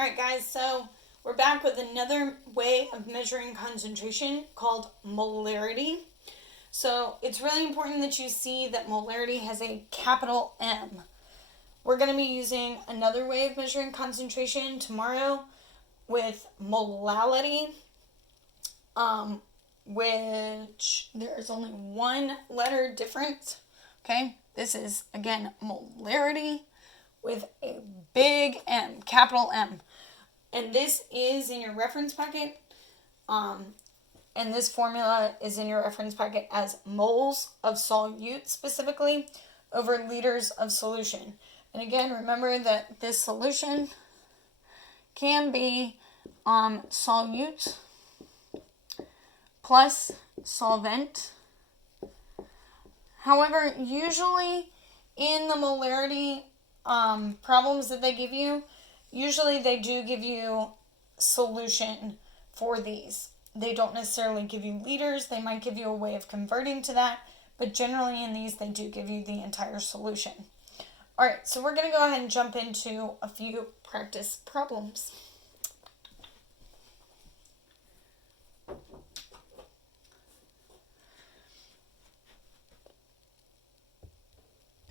Alright guys, so we're back with another way of measuring concentration called molarity. So it's really important that you see that molarity has a capital M. We're going to be using another way of measuring concentration tomorrow with molality, which there's only one letter difference. Okay, this is again molarity with a big M, capital M. And this is in your reference packet. And this formula is in your reference packet as moles of solute specifically over liters of solution. And again, remember that this solution can be solute plus solvent. However, usually in the molarity problems that they give you, usually they do give you solution for these. They don't necessarily give you liters. They might give you a way of converting to that. But generally in these, they do give you the entire solution. All right, so we're going to go ahead and jump into a few practice problems.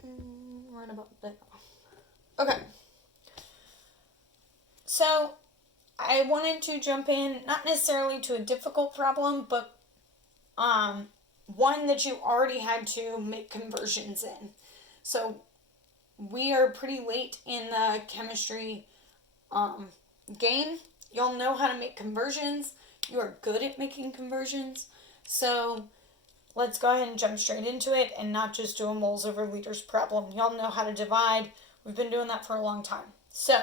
Right about there. Okay. So I wanted to jump in, not necessarily to a difficult problem, but one that you already had to make conversions in. So we are pretty late in the chemistry game. Y'all know how to make conversions. You are good at making conversions. So let's go ahead and jump straight into it and not just do a moles over liters problem. Y'all know how to divide. We've been doing that for a long time. So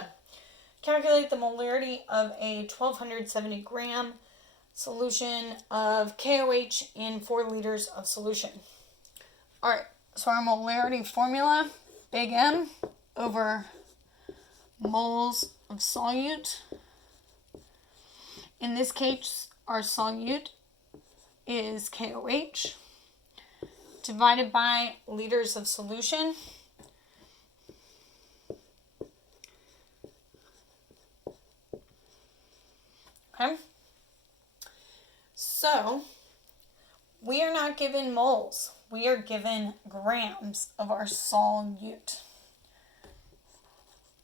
calculate the molarity of a 1270 gram solution of KOH in 4 liters of solution. Alright, so our molarity formula, big M over moles of solute. In this case, our solute is KOH divided by liters of solution. Okay. So, we are not given moles. We are given grams of our solute.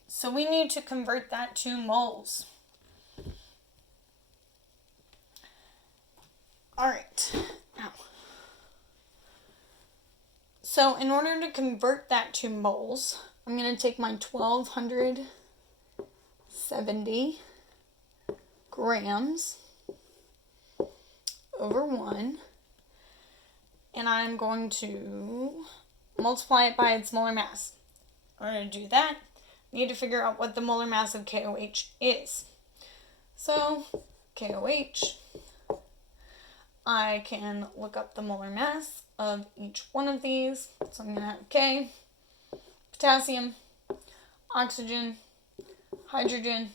So, we need to convert that to moles. All right. Now, so, in order to convert that to moles, I'm going to take my 1270 grams over 1, and I'm going to multiply it by its molar mass. In order to do that, I need to figure out what the molar mass of KOH is. So, KOH, I can look up the molar mass of each one of these. So I'm going to have K, potassium, oxygen, hydrogen.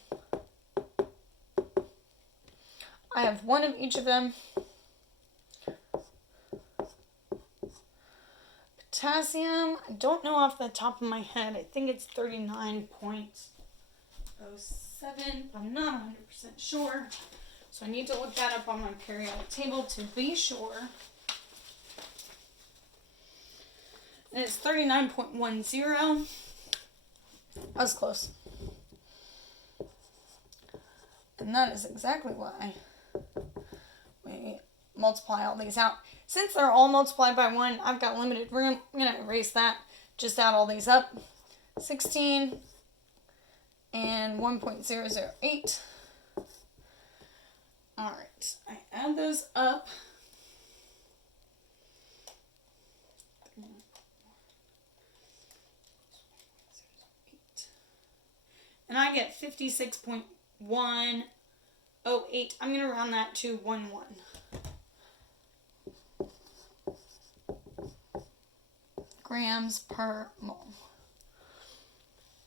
I have one of each of them. Potassium, I don't know off the top of my head. I think it's 39.07, but I'm not 100% sure. So I need to look that up on my periodic table to be sure. And it's 39.10. I was close. And that is exactly why we multiply all these out. Since they're all multiplied by 1, I've got limited room. I'm going to erase that. Just add all these up. 16 and 1.008. Alright, I add those up. And I get 56.108. I'm going to round that to 11. Grams per mole.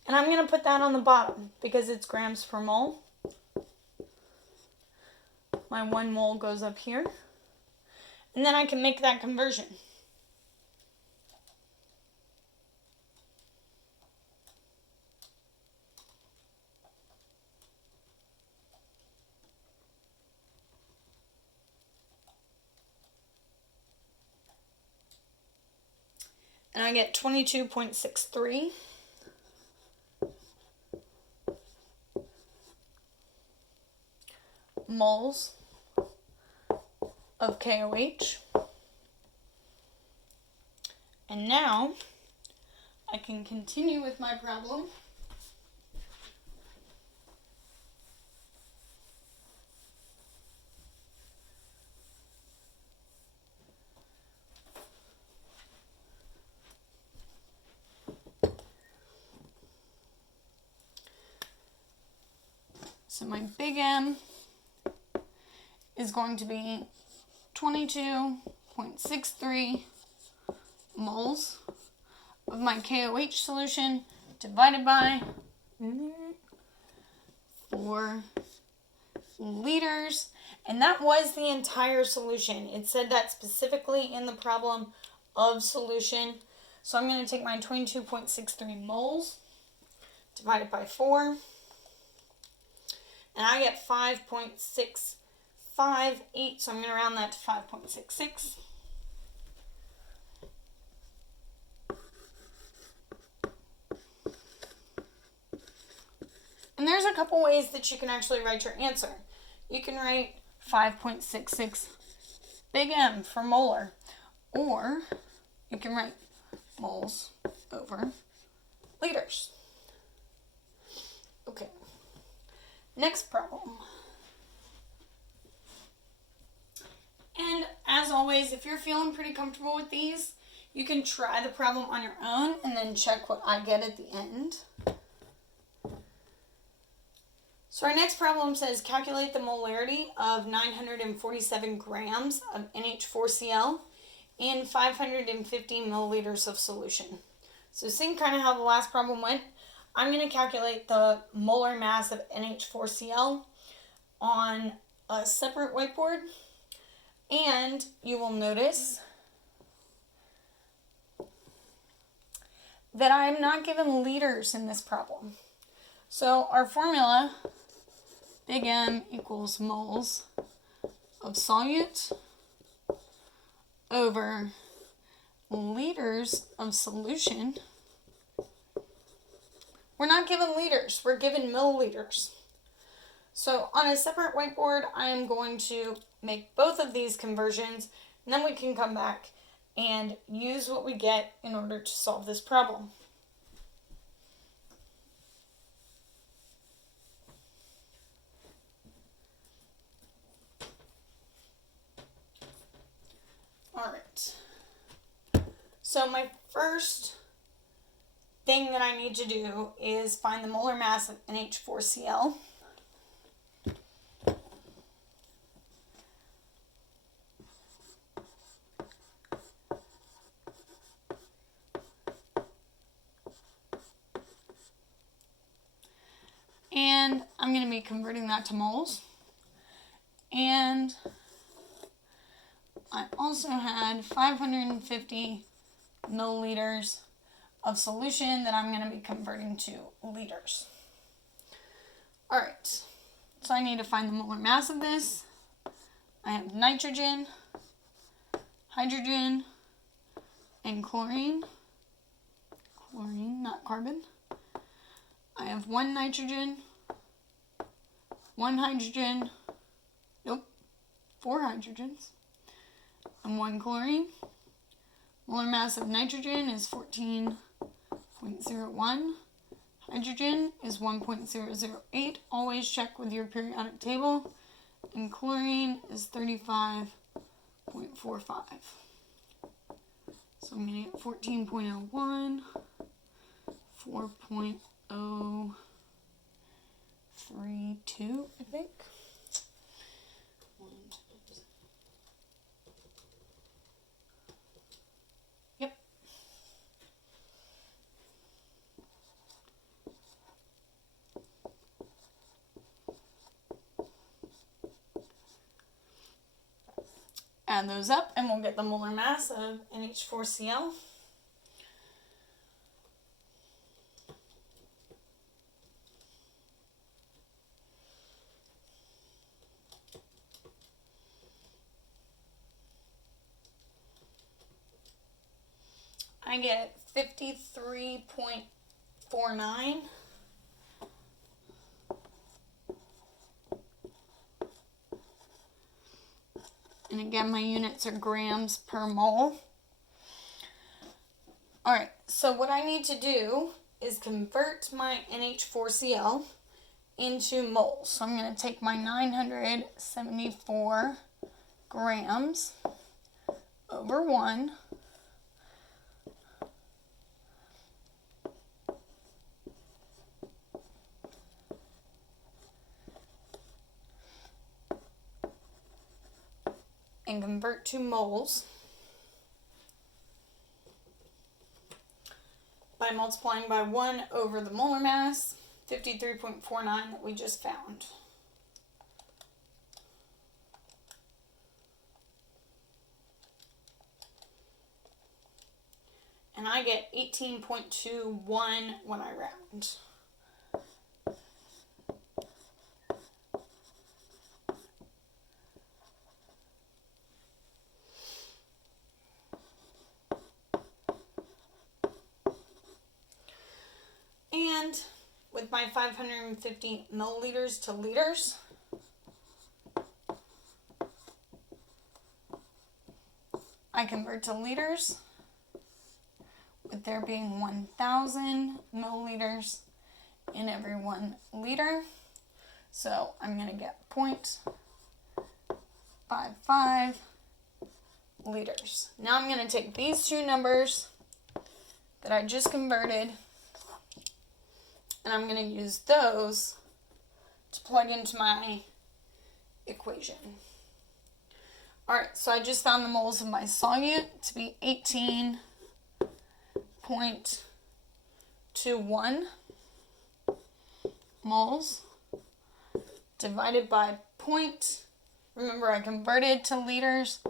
And I'm going to put that on the bottom because it's grams per mole. My 1 mole goes up here. And then I can make that conversion. and I get 22.63. moles of KOH. And now I can continue with my problem. So my big M is going to be 22.63 moles of my KOH solution divided by 4 liters. And that was the entire solution. It said that specifically in the problem of solution. So I'm going to take my 22.63 moles divided by 4. And I get 5.658, so I'm going to round that to 5.66. And there's a couple ways that you can actually write your answer. You can write 5.66 big M for molar, or you can write moles over liters. Okay. Next problem. And as always, if you're feeling pretty comfortable with these, you can try the problem on your own and then check what I get at the end. So our next problem says calculate the molarity of 947 grams of NH4Cl in 550 milliliters of solution. So seeing kind of how the last problem went, I'm going to calculate the molar mass of NH4Cl on a separate whiteboard, and you will notice that I am not given liters in this problem. So our formula, big M equals moles of solute over liters of solution. We're not given liters, we're given milliliters. So on a separate whiteboard, I am going to make both of these conversions, and then we can come back and use what we get in order to solve this problem. All right. So my first thing that I need to do is find the molar mass of NH4Cl. And I'm going to be converting that to moles. And I also had 550 milliliters of solution that I'm going to be converting to liters. Alright, so I need to find the molar mass of this. I have nitrogen, hydrogen, and chlorine. Chlorine, not carbon. I have 1 nitrogen, 1 hydrogen, 4 hydrogens, and 1 chlorine. Molar mass of nitrogen is 14.01. Hydrogen is 1.008. Always check with your periodic table. And chlorine is 35.45. So I'm going to get 14.01, 4.032, I think. Yep. Add those up and we'll get the molar mass of NH4Cl. I get 53.49. And again, my units are grams per mole. All right, so what I need to do is convert my NH4Cl into moles. So I'm going to take my 974 grams over 1. And convert to moles by multiplying by 1 over the molar mass, 53.49 that we just found. And I get 18.21 when I round. And with my 550 milliliters to liters, I convert to liters with there being 1,000 milliliters in every 1 liter. So I'm going to get 0.55 liters. Now I'm going to take these two numbers that I just converted, and I'm going to use those to plug into my equation. Alright, so I just found the moles of my solute to be 18.21 moles divided by remember I converted to liters,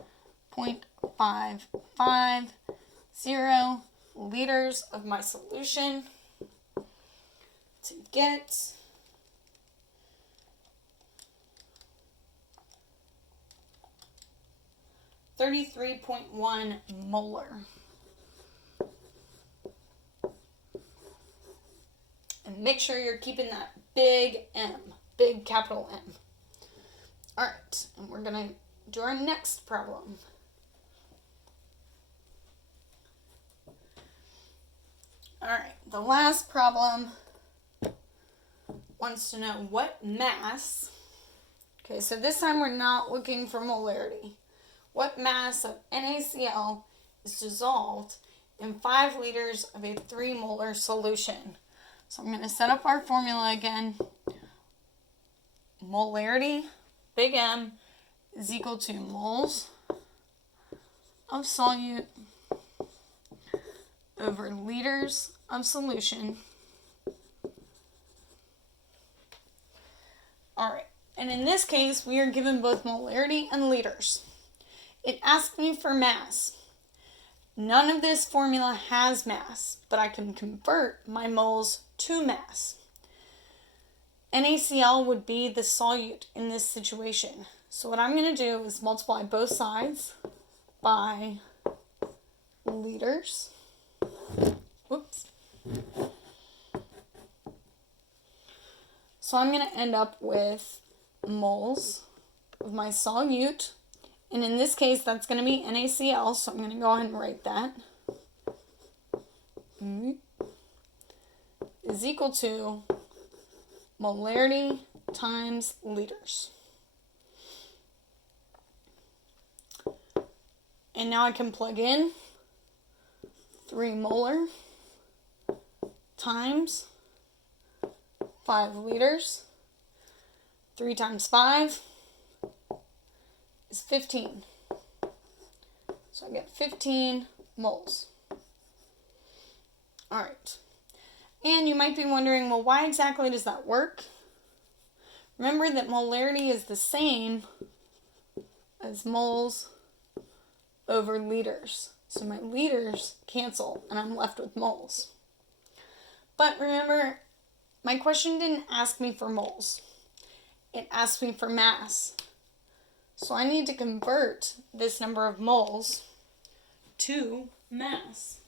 0.550 liters of my solution to get 33.1 molar. And make sure you're keeping that big M, big capital M. Alright, and we're going to do our next problem. Alright, the last problem wants to know what mass. Okay, so this time we're not looking for molarity. What mass of NaCl is dissolved in 5 liters of a 3 molar solution? So I'm going to set up our formula again. Molarity, big M, is equal to moles of solute over liters of solution. Alright, and in this case, we are given both molarity and liters. It asked me for mass. None of this formula has mass, but I can convert my moles to mass. NaCl would be the solute in this situation. So what I'm going to do is multiply both sides by liters. Whoops. So I'm going to end up with moles of my solute. And in this case, that's going to be NaCl, so I'm going to go ahead and write that. Is equal to molarity times liters. And now I can plug in 3 molar times 5 liters. 3 times 5 is 15. So I get 15 moles. Alright. And you might be wondering, well, why exactly does that work? Remember that molarity is the same as moles over liters. So my liters cancel and I'm left with moles. But remember, my question didn't ask me for moles. It asked me for mass. So I need to convert this number of moles to mass.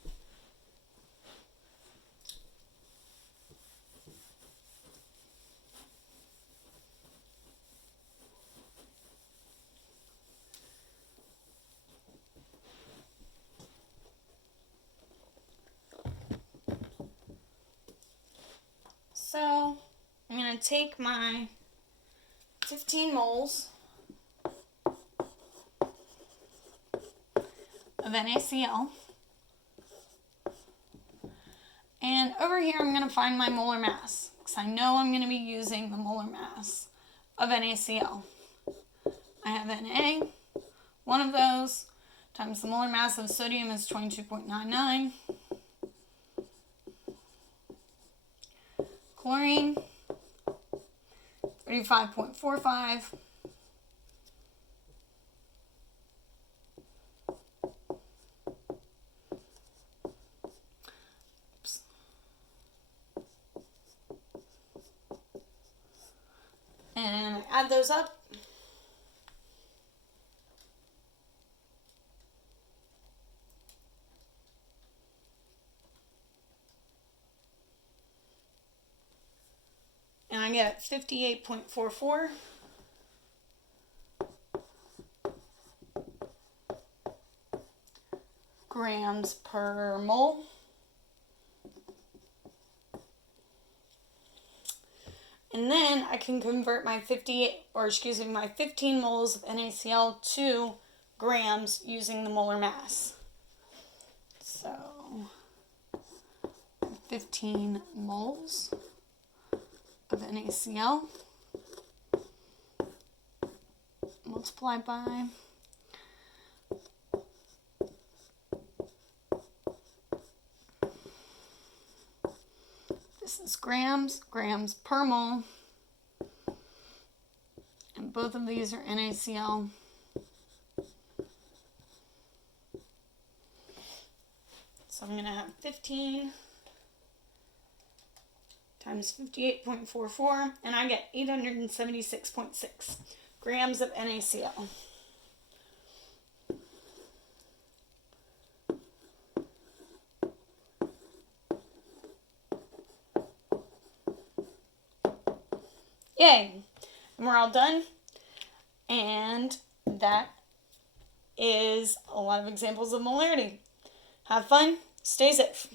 going to take my 15 moles of NaCl. And over here I'm going to find my molar mass, because I know I'm going to be using the molar mass of NaCl. I have Na, one of those, times the molar mass of sodium is 22.99. Chlorine, 35.45. And I add those up. And I get 58.44. grams per mole. And then I can convert my 15 moles of NaCl to grams using the molar mass. So 15 moles of NaCl multiplied by this is grams per mole, and both of these are NaCl. So I'm going to have 15 times 58.44, and I get 876.6 grams of NaCl. Yay! And we're all done. And that is a lot of examples of molarity. Have fun. Stay safe.